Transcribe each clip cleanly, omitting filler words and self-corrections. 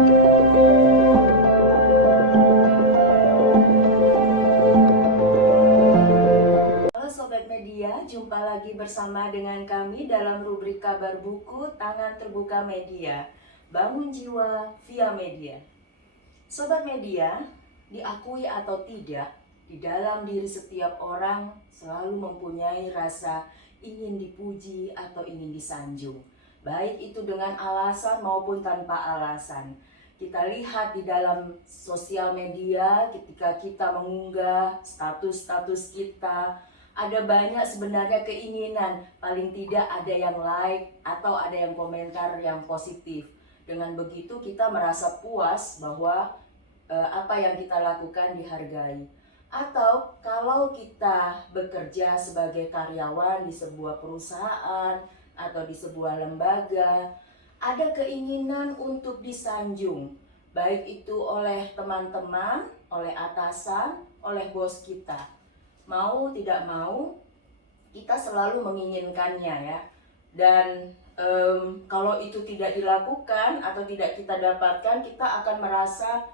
Halo Sobat Media, jumpa lagi bersama dengan kami dalam rubrik kabar buku Tangan Terbuka Media, Bangun Jiwa via Media. Sobat Media, diakui atau tidak, di dalam diri setiap orang selalu mempunyai rasa ingin dipuji atau ingin disanjung, baik itu dengan alasan maupun tanpa alasan. Kita lihat di dalam sosial media ketika kita mengunggah status-status kita, ada banyak sebenarnya keinginan, paling tidak ada yang like atau ada yang komentar yang positif. Dengan begitu kita merasa puas bahwa apa yang kita lakukan dihargai. Atau kalau kita bekerja sebagai karyawan di sebuah perusahaan atau di sebuah lembaga, ada keinginan untuk disanjung, baik itu oleh teman-teman, oleh atasan, oleh bos kita. Mau tidak mau, kita selalu menginginkannya ya. Dan kalau itu tidak dilakukan atau tidak kita dapatkan, kita akan merasa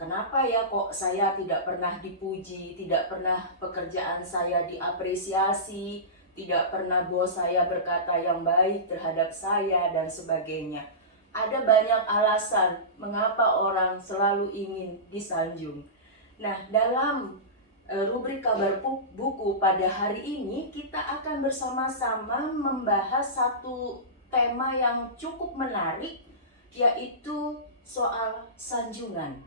kenapa ya kok saya tidak pernah dipuji, tidak pernah pekerjaan saya diapresiasi, tidak pernah bos saya berkata yang baik terhadap saya dan sebagainya. Ada banyak alasan mengapa orang selalu ingin disanjung. Nah, dalam rubrik kabar buku pada hari ini kita akan bersama-sama membahas satu tema yang cukup menarik, yaitu soal sanjungan.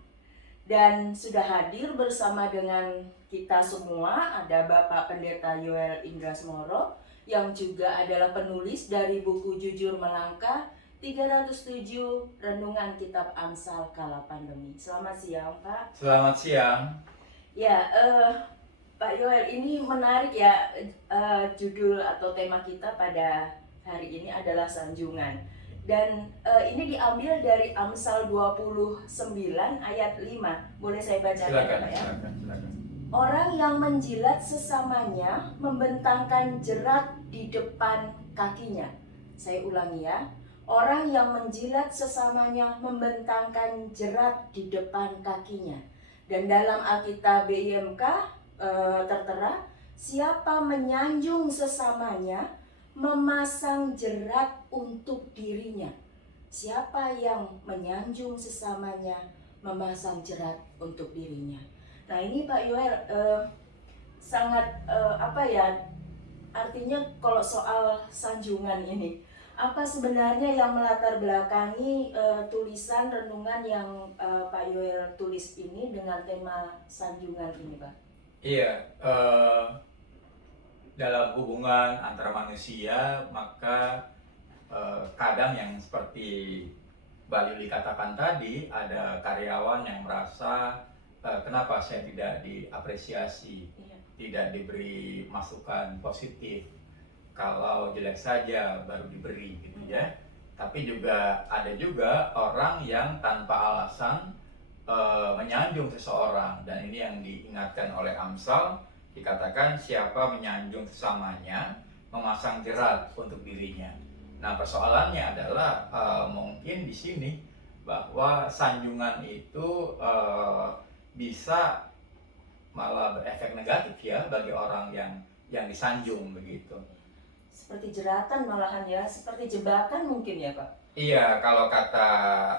Dan sudah hadir bersama dengan kita semua ada Bapak Pendeta Yoel Indrasmoro yang juga adalah penulis dari buku Jujur Melangkah 307 Renungan Kitab Amsal Kala Pandemi. Selamat siang Pak. Selamat siang. Ya, Pak Yoel, ini menarik ya, judul atau tema kita pada hari ini adalah sanjungan. Dan ini diambil dari Amsal 29 ayat 5. Boleh saya bacakan Silakan, Pak ya? silakan. Orang yang menjilat sesamanya membentangkan jerat di depan kakinya. Saya ulangi ya. Orang yang menjilat sesamanya membentangkan jerat di depan kakinya. Dan dalam Alkitab BIMK tertera, siapa menyanjung sesamanya memasang jerat untuk dirinya. Siapa yang menyanjung sesamanya memasang jerat untuk dirinya. Nah ini Pak Yoel sangat artinya kalau soal sanjungan ini, apa sebenarnya yang melatar belakangi tulisan renungan yang Pak Yoel tulis ini dengan tema sanjungan ini Pak? Iya, dalam hubungan antara manusia maka kadang yang seperti Mbak Yuli katakan tadi, ada karyawan yang merasa kenapa saya tidak diapresiasi, tidak diberi masukan positif, kalau jelek saja baru diberi gitu ya. Tapi juga ada juga orang yang tanpa alasan menyanjung seseorang, dan ini yang diingatkan oleh Amsal, dikatakan siapa menyanjung sesamanya memasang jerat untuk dirinya. Nah, persoalannya adalah mungkin di sini bahwa sanjungan itu bisa malah berefek negatif ya bagi orang yang disanjung begitu. Seperti jeratan malahan ya, seperti jebakan mungkin ya Pak? Iya, kalau kata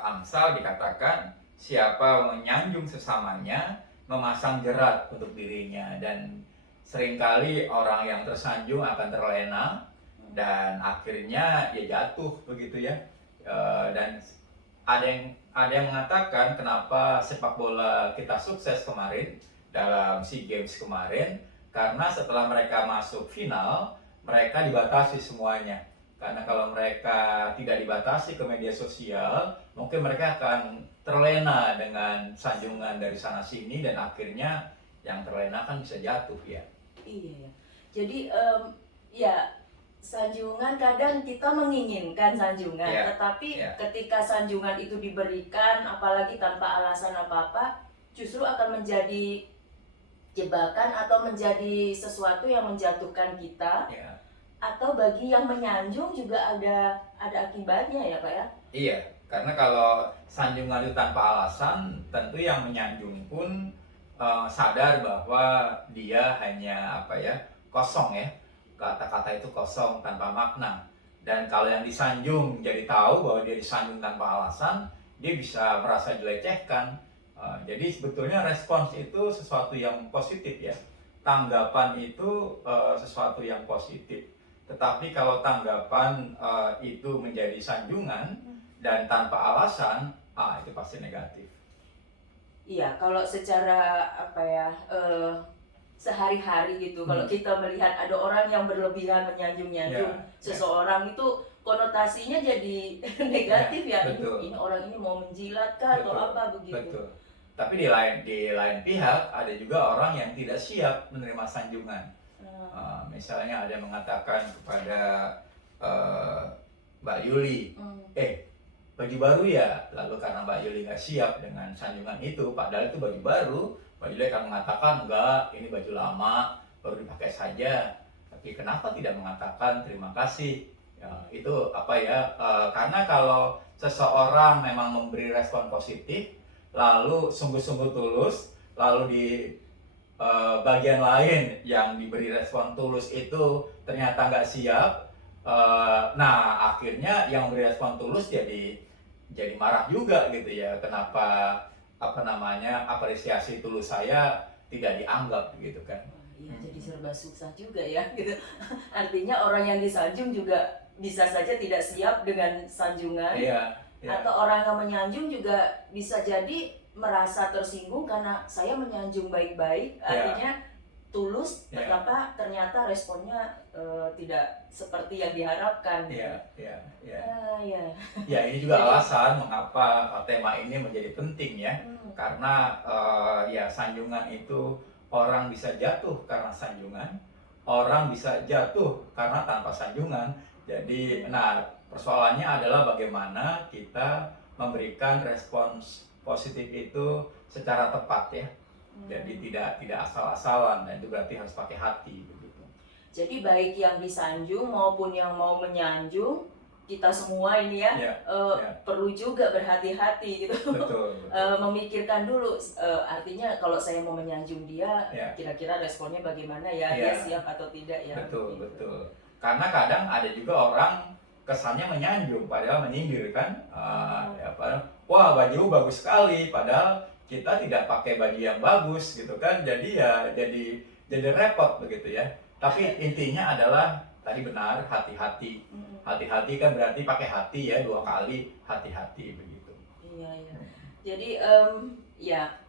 Amsal dikatakan siapa menyanjung sesamanya memasang jerat untuk dirinya, dan seringkali orang yang tersanjung akan terlena dan akhirnya ya jatuh begitu ya. Dan ada yang mengatakan kenapa sepak bola kita sukses kemarin dalam SEA Games kemarin, karena setelah mereka masuk final mereka dibatasi semuanya. Karena kalau mereka tidak dibatasi ke media sosial, mungkin mereka akan terlena dengan sanjungan dari sana sini, dan akhirnya yang terlena kan bisa jatuh ya. Iya, jadi ya sanjungan kadang kita menginginkan sanjungan, tetapi ketika sanjungan itu diberikan, apalagi tanpa alasan apa-apa, justru akan menjadi jebakan atau menjadi sesuatu yang menjatuhkan kita. Atau bagi yang menyanjung juga ada akibatnya ya Pak ya? Iya, Karena kalau sanjungan itu tanpa alasan, tentu yang menyanjung pun sadar bahwa dia hanya kosong ya, kata-kata itu kosong tanpa makna. Dan kalau yang disanjung jadi tahu bahwa dia disanjung tanpa alasan, dia bisa merasa dilecehkan. Jadi sebetulnya respons itu sesuatu yang positif ya, tanggapan itu sesuatu yang positif. Tetapi kalau tanggapan itu menjadi sanjungan dan tanpa alasan, itu pasti negatif. Iya, kalau secara sehari-hari gitu, kalau kita melihat ada orang yang berlebihan menyanjung-nyanjung seseorang itu konotasinya jadi negatif ya. Betul. Ini orang ini mau menjilat kah atau apa begitu. Betul. Tapi di lain pihak ada juga orang yang tidak siap menerima sanjungan. Misalnya ada yang mengatakan kepada Mbak Yuli, baju baru ya, lalu karena Mbak Yuli nggak siap dengan sanjungan itu, padahal itu baju baru, Mbak Yuli akan mengatakan enggak, ini baju lama, baru dipakai saja. Tapi kenapa tidak mengatakan terima kasih? Ya, itu karena kalau seseorang memang memberi respon positif, lalu sungguh-sungguh tulus, lalu di bagian lain yang diberi respon tulus itu ternyata nggak siap, nah akhirnya yang memberi respon tulus jadi marah juga gitu ya, kenapa apresiasi tulus saya tidak dianggap gitu kan. Iya, jadi serba susah juga ya gitu. Artinya orang yang disanjung juga bisa saja tidak siap dengan sanjungan. Atau orang yang menyanjung juga bisa jadi merasa tersinggung karena saya menyanjung baik-baik, artinya tulus, ternyata responnya tidak seperti yang diharapkan. Ini juga alasan mengapa tema ini menjadi penting ya, karena sanjungan itu orang bisa jatuh karena sanjungan, orang bisa jatuh karena tanpa sanjungan. Jadi, persoalannya adalah bagaimana kita memberikan respons positif itu secara tepat ya. Jadi tidak asal-asalan, dan itu berarti harus pakai hati begitu. Jadi baik yang disanjung maupun yang mau menyanjung, kita semua ini perlu juga berhati-hati gitu. Betul. Memikirkan dulu, artinya kalau saya mau menyanjung dia, kira-kira responnya bagaimana ya, dia siap atau tidak ya. Betul. Karena kadang ada juga orang kesannya menyanjung padahal menyindir kan. Wah, baju bagus sekali, padahal kita tidak pakai baju yang bagus gitu kan. Jadi jadi repot begitu ya. Tapi intinya adalah tadi benar, hati-hati. Hati-hati kan berarti pakai hati ya, 2 kali hati-hati begitu. Iya. Jadi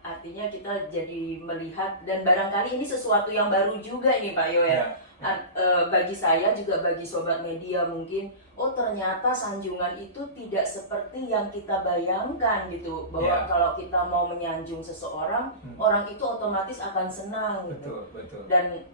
artinya kita jadi melihat, dan barangkali ini sesuatu yang baru juga nih Pak Yo ya. Bagi saya juga, bagi sobat media mungkin, ternyata sanjungan itu tidak seperti yang kita bayangkan gitu, bahwa kalau kita mau menyanjung seseorang, orang itu otomatis akan senang gitu. Betul. Dan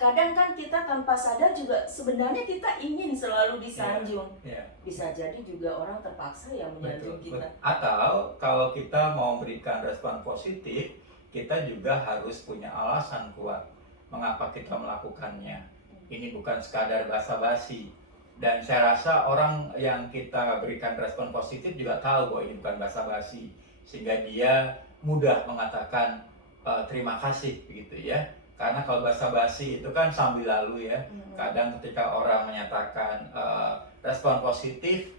kadang kan kita tanpa sadar juga sebenarnya kita ingin selalu disanjung. Bisa jadi juga orang terpaksa yang menyanjung kita. Atau kalau kita mau memberikan respon positif, kita juga harus punya alasan kuat mengapa kita melakukannya. Ini bukan sekadar basa-basi. Dan saya rasa orang yang kita berikan respon positif juga tahu bahwa ini bukan basa-basi, sehingga dia mudah mengatakan terima kasih begitu ya. Karena kalau basa-basi itu kan sambil lalu ya. Kadang ketika orang menyatakan respon positif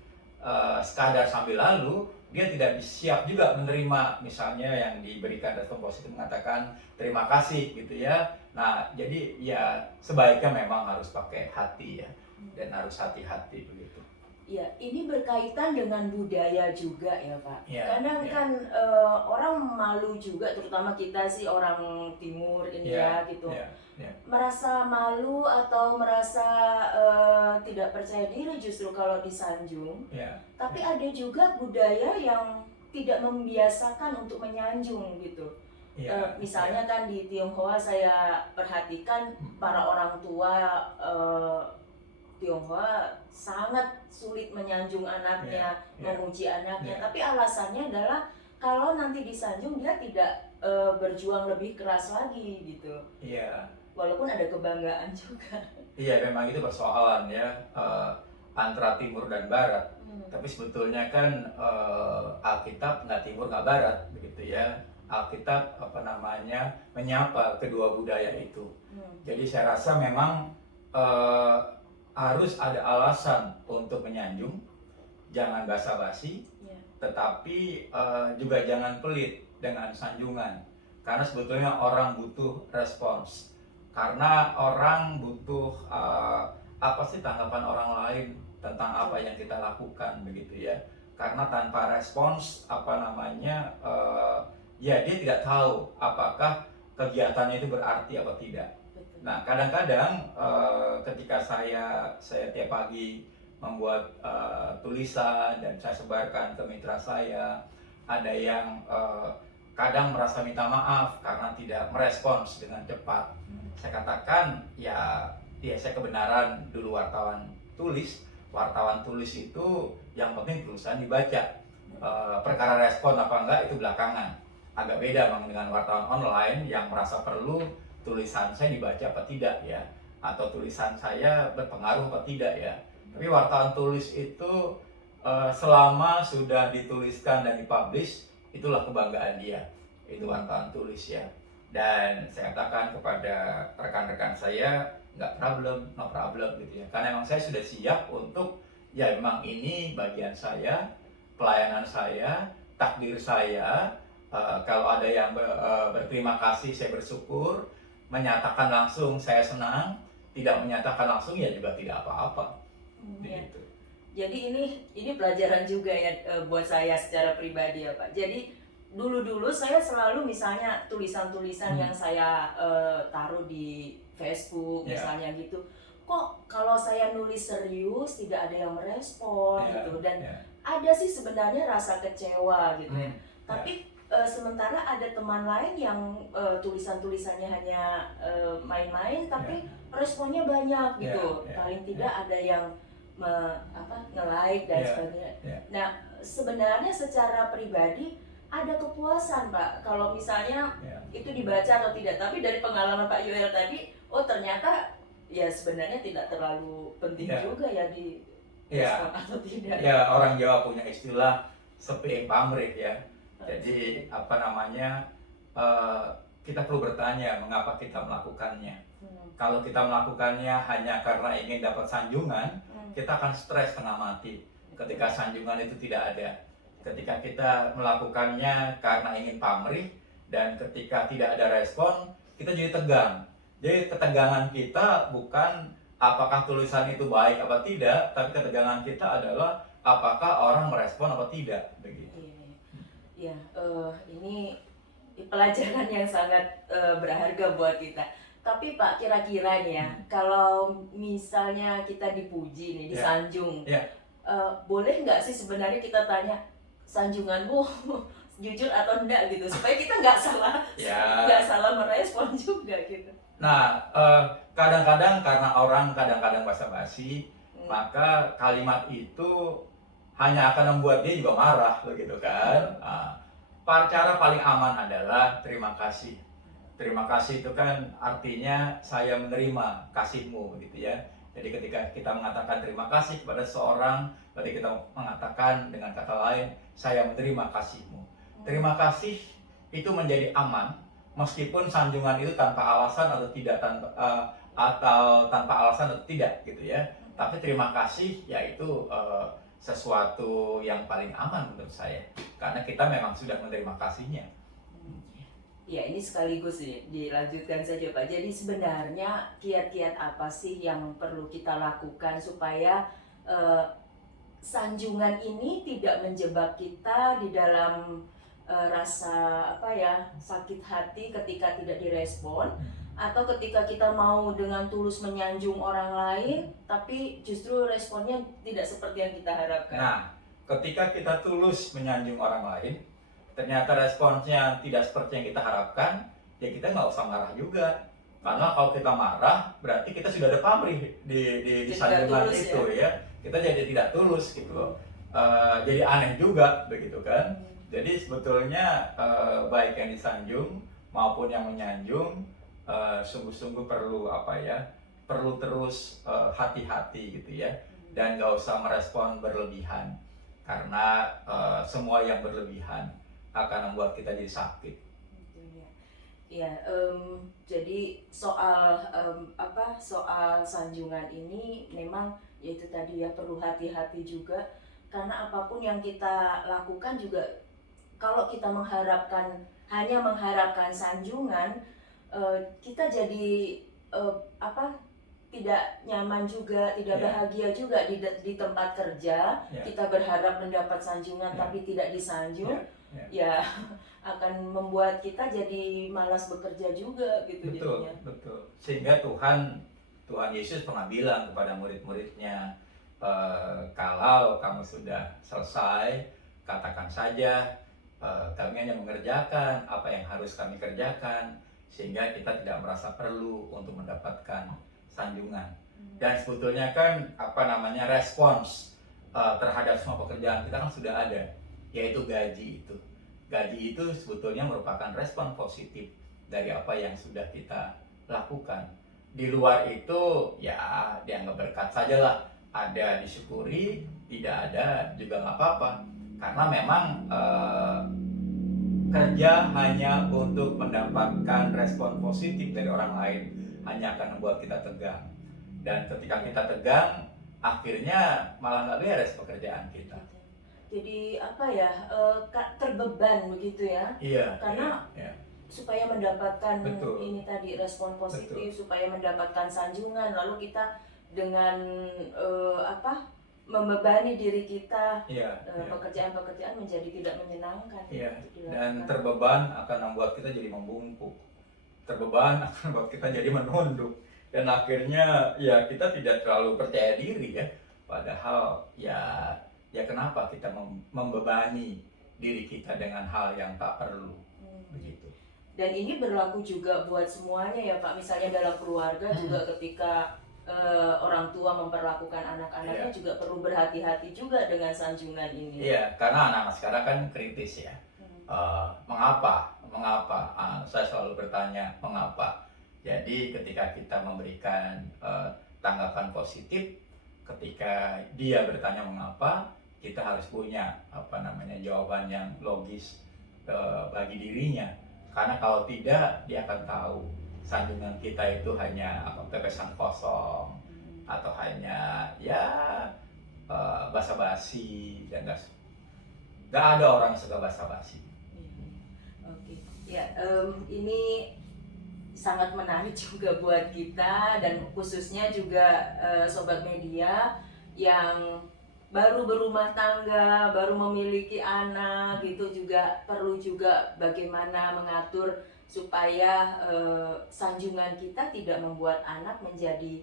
sekadar sambil lalu, dia tidak siap juga menerima, misalnya yang diberikan respon positif mengatakan terima kasih gitu ya. Nah, jadi ya sebaiknya memang harus pakai hati ya, dan harus hati-hati begitu. Ya, ini berkaitan dengan budaya juga ya Pak. Kadang kan orang malu juga, terutama kita sih orang Timur India gitu. Merasa malu atau merasa tidak percaya diri justru kalau disanjung. Tapi ada juga budaya yang tidak membiasakan untuk menyanjung gitu. Misalnya kan di Tionghoa saya perhatikan para orang tua Tionghoa sangat sulit menyanjung anaknya, memuji anaknya. Tapi alasannya adalah kalau nanti disanjung dia tidak berjuang lebih keras lagi gitu. Walaupun ada kebanggaan juga. Memang itu persoalan ya. antara timur dan barat. Tapi sebetulnya kan Alkitab nggak timur nggak barat begitu ya. Alkitab menyapa kedua budaya itu. Jadi saya rasa memang harus ada alasan untuk menyanjung, jangan basa-basi, tetapi juga jangan pelit dengan sanjungan. Karena sebetulnya orang butuh respons. Karena orang butuh apa sih tanggapan orang lain tentang apa yang kita lakukan begitu ya. Karena tanpa respons ya dia tidak tahu apakah kegiatannya itu berarti apa tidak. Nah kadang-kadang ketika saya tiap pagi membuat tulisan dan saya sebarkan ke mitra saya, ada yang kadang merasa minta maaf karena tidak merespons dengan cepat. Saya katakan ya saya kebenaran dulu wartawan tulis. Wartawan tulis itu yang penting tulisan dibaca. Perkara respon apa enggak itu belakangan. Agak beda dengan wartawan online yang merasa perlu tulisan saya dibaca apa tidak ya, atau tulisan saya berpengaruh apa tidak ya. Tapi wartawan tulis itu selama sudah dituliskan dan dipublish, itulah kebanggaan dia. Itu wartawan tulis ya. Dan saya katakan kepada rekan-rekan saya, no problem gitu ya. Karena memang saya sudah siap untuk ya memang ini bagian saya, pelayanan saya, takdir saya. Kalau ada yang berterima kasih, saya bersyukur. Menyatakan langsung saya senang, tidak menyatakan langsung ya juga tidak apa-apa. Gitu. Jadi ini pelajaran juga ya buat saya secara pribadi ya Pak. Jadi dulu saya selalu misalnya tulisan-tulisan yang saya taruh di Facebook misalnya gitu, kok kalau saya nulis serius tidak ada yang merespon gitu, dan ada sih sebenarnya rasa kecewa gitu ya. Tapi sementara ada teman lain yang tulisan-tulisannya hanya main-main tapi responnya banyak gitu. Paling tidak ada yang nge-like dan sebagainya. Nah, sebenarnya secara pribadi ada kepuasan Pak kalau misalnya itu dibaca atau tidak. Tapi dari pengalaman Pak Yoel tadi, oh ternyata ya sebenarnya tidak terlalu penting juga ya di respon atau tidak. Ya, orang Jawa punya istilah sepi pamrih ya. Jadi kita perlu bertanya mengapa kita melakukannya. Kalau kita melakukannya hanya karena ingin dapat sanjungan, kita akan stres tengah mati ketika sanjungan itu tidak ada. Ketika kita melakukannya karena ingin pamrih dan ketika tidak ada respon, kita jadi tegang. Jadi ketegangan kita bukan apakah tulisan itu baik apa tidak, tapi ketegangan kita adalah apakah orang merespon apa tidak, begitu. Ya, ini pelajaran yang sangat berharga buat kita. Tapi Pak, kira-kira nih ya, kalau misalnya kita dipuji nih, disanjung, boleh nggak sih sebenarnya kita tanya sanjunganmu jujur atau enggak gitu, supaya kita nggak salah merespon juga gitu. Nah, kadang-kadang karena orang kadang-kadang basa-basi, maka kalimat itu hanya akan membuat dia juga marah, begitu kan? Cara paling aman adalah terima kasih. Terima kasih itu kan artinya saya menerima kasihmu, gitu ya. Jadi ketika kita mengatakan terima kasih kepada seorang, berarti kita mengatakan dengan kata lain, saya menerima kasihmu. Terima kasih itu menjadi aman, meskipun sanjungan itu tanpa alasan atau tidak tanpa alasan atau tidak, gitu ya. Tapi terima kasih yaitu sesuatu yang paling aman menurut saya, karena kita memang sudah menerima kasihnya. Ya, ini sekaligus dilanjutkan saja Pak. Jadi sebenarnya kiat-kiat apa sih yang perlu kita lakukan supaya sanjungan ini tidak menjebak kita di dalam rasa sakit hati ketika tidak direspon, atau ketika kita mau dengan tulus menyanjung orang lain tapi justru responnya tidak seperti yang kita harapkan. Nah, ketika kita tulus menyanjung orang lain, ternyata responsnya tidak seperti yang kita harapkan, ya kita nggak usah marah juga. Karena kalau kita marah, berarti kita sudah ada pamrih di sanjungan itu ya. Kita jadi tidak tulus gitu loh. Jadi aneh juga begitu kan. Jadi sebetulnya baik yang disanjung maupun yang menyanjung sungguh-sungguh perlu perlu terus hati-hati gitu ya. dan gak usah merespon berlebihan, karena semua yang berlebihan akan membuat kita jadi sakit. Ya, jadi soal soal sanjungan ini memang yaitu tadi ya, perlu hati-hati juga, karena apapun yang kita lakukan juga kalau kita hanya mengharapkan sanjungan, kita jadi tidak nyaman juga, tidak bahagia juga di tempat kerja. Kita berharap mendapat sanjungan tapi tidak disanjung, ya akan membuat kita jadi malas bekerja juga gitu. Betul, jadinya. Betul. Sehingga Tuhan Yesus pernah bilang kepada murid-muridnya, kalau kamu sudah selesai, katakan saja, kami hanya mengerjakan apa yang harus kami kerjakan, sehingga kita tidak merasa perlu untuk mendapatkan sanjungan. Dan sebetulnya kan respons terhadap semua pekerjaan kita kan sudah ada, yaitu gaji itu. Gaji itu sebetulnya merupakan respon positif dari apa yang sudah kita lakukan. Di luar itu ya dianggap berkat sajalah, ada disyukuri, tidak ada juga nggak apa-apa, karena memang kerja hanya untuk mendapatkan respon positif dari orang lain hanya akan membuat kita tegang, dan ketika kita tegang akhirnya malah nggak beres pekerjaan kita. Jadi terbeban begitu ya? Iya. Karena iya. Supaya mendapatkan Betul. ini tadi respon positif, Betul. supaya mendapatkan sanjungan, lalu kita dengan membebani diri kita, pekerjaan-pekerjaan menjadi tidak menyenangkan. Iya. Dan terbeban akan membuat kita jadi membungkuk. Terbeban akan membuat kita jadi menunduk, dan akhirnya ya kita tidak terlalu percaya diri ya. Padahal ya kenapa kita membebani diri kita dengan hal yang tak perlu, begitu. Dan ini berlaku juga buat semuanya ya Pak. Misalnya dalam keluarga juga ketika orang tua memperlakukan anak-anaknya juga perlu berhati-hati juga dengan sanjungan ini. Iya, karena anak-anak sekarang kan kritis ya. Mengapa? Saya selalu bertanya mengapa. Jadi ketika kita memberikan tanggapan positif, ketika dia bertanya mengapa, kita harus punya jawaban yang logis bagi dirinya. Karena kalau tidak, dia akan tahu sanjungan kita itu hanya pepesan kosong, atau hanya basa-basi, dan nggak ada orang yang suka basa-basi. Oke, ya ini sangat menarik juga buat kita, dan khususnya juga sobat media yang baru berumah tangga, baru memiliki anak, gitu juga perlu juga bagaimana mengatur supaya sanjungan kita tidak membuat anak menjadi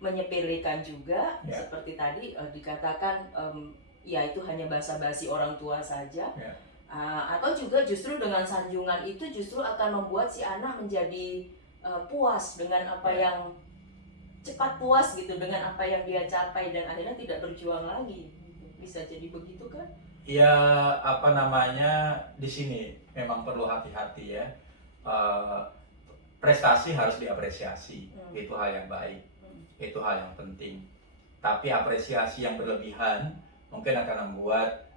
menyepelekan juga, seperti tadi dikatakan ya itu hanya basa-basi orang tua saja, atau juga justru dengan sanjungan itu justru akan membuat si anak menjadi puas dengan apa yang cepat puas gitu dengan apa yang dia capai, dan akhirnya tidak berjuang lagi. Bisa jadi begitu kan? Ya di sini memang perlu hati-hati ya. Prestasi harus diapresiasi, itu hal yang baik, itu hal yang penting. Tapi apresiasi yang berlebihan mungkin akan membuat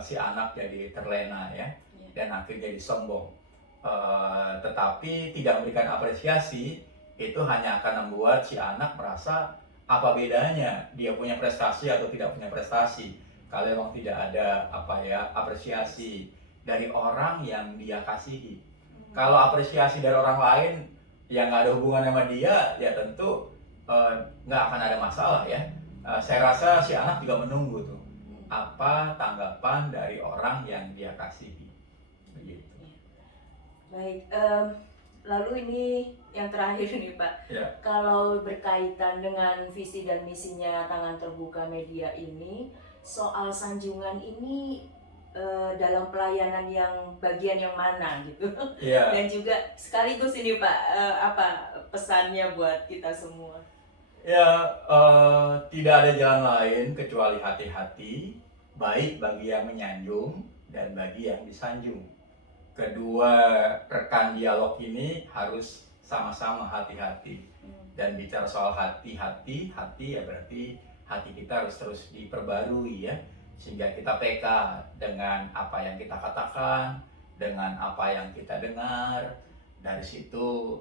si anak jadi terlena ya, dan akhirnya jadi sombong. Tetapi tidak memberikan apresiasi itu hanya akan membuat si anak merasa apa bedanya dia punya prestasi atau tidak punya prestasi kalau memang tidak ada apresiasi dari orang yang dia kasihi. Kalau apresiasi dari orang lain yang nggak ada hubungan sama dia, ya tentu nggak akan ada masalah ya. Saya rasa si anak juga menunggu tuh apa tanggapan dari orang yang dia kasihi, begitu. Baik, lalu ini yang terakhir nih Pak, kalau berkaitan dengan visi dan misinya Tangan Terbuka Media ini, soal sanjungan ini dalam pelayanan yang bagian yang mana gitu, dan juga sekaligus ini Pak, pesannya buat kita semua? Tidak ada jalan lain kecuali hati-hati, baik bagi yang menyanjung dan bagi yang disanjung. Kedua rekan dialog ini harus sama-sama hati-hati. Dan bicara soal hati ya berarti hati kita harus terus diperbarui ya, sehingga kita peka dengan apa yang kita katakan, dengan apa yang kita dengar. Dari situ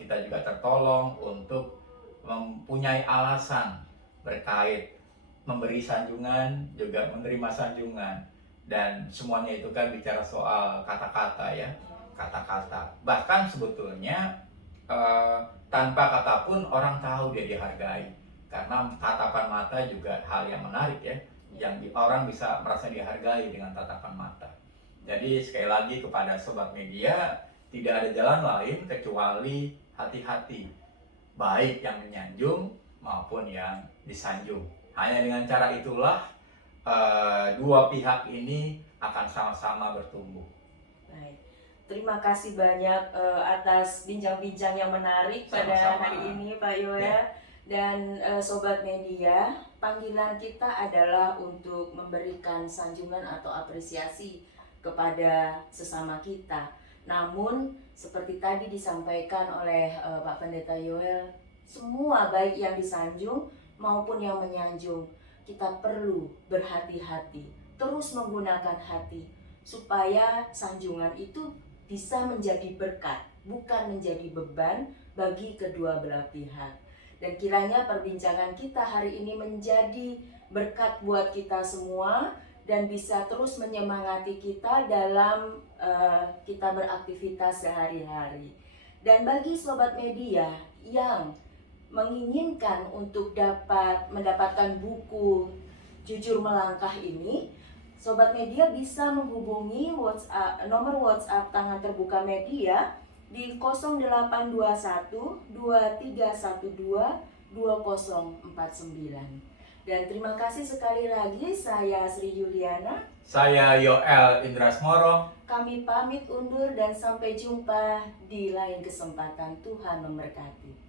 kita juga tertolong untuk mempunyai alasan berkait memberi sanjungan, juga menerima sanjungan. Dan semuanya itu kan bicara soal kata-kata ya, kata-kata. Bahkan sebetulnya tanpa kata pun orang tahu dia dihargai. Karena tatapan mata juga hal yang menarik ya, yang orang bisa merasa dihargai dengan tatapan mata. Jadi sekali lagi kepada sobat media, tidak ada jalan lain kecuali hati-hati, baik yang menyanjung maupun yang disanjung. Hanya dengan cara itulah dua pihak ini akan sama-sama bertumbuh. Baik. Terima kasih banyak atas bincang-bincang yang menarik pada Sama-sama. hari ini Pak Yoel. Ya. Dan sobat media, panggilan kita adalah untuk memberikan sanjungan atau apresiasi kepada sesama kita. Namun seperti tadi disampaikan oleh Pak Pendeta Yoel, semua baik yang disanjung maupun yang menyanjung, kita perlu berhati-hati, terus menggunakan hati, supaya sanjungan itu bisa menjadi berkat, bukan menjadi beban bagi kedua belah pihak. Dan kiranya perbincangan kita hari ini menjadi berkat buat kita semua, dan bisa terus menyemangati kita dalam kita beraktivitas sehari-hari. Dan bagi sobat media yang menginginkan untuk dapat mendapatkan buku Jujur Melangkah ini, sobat media bisa menghubungi nomor WhatsApp Tangan Terbuka Media di 0821 2312 2049. Dan terima kasih sekali lagi, saya Sri Yuliana. Saya Yoel Indrasmoro. Kami pamit undur dan sampai jumpa di lain kesempatan. Tuhan memberkati.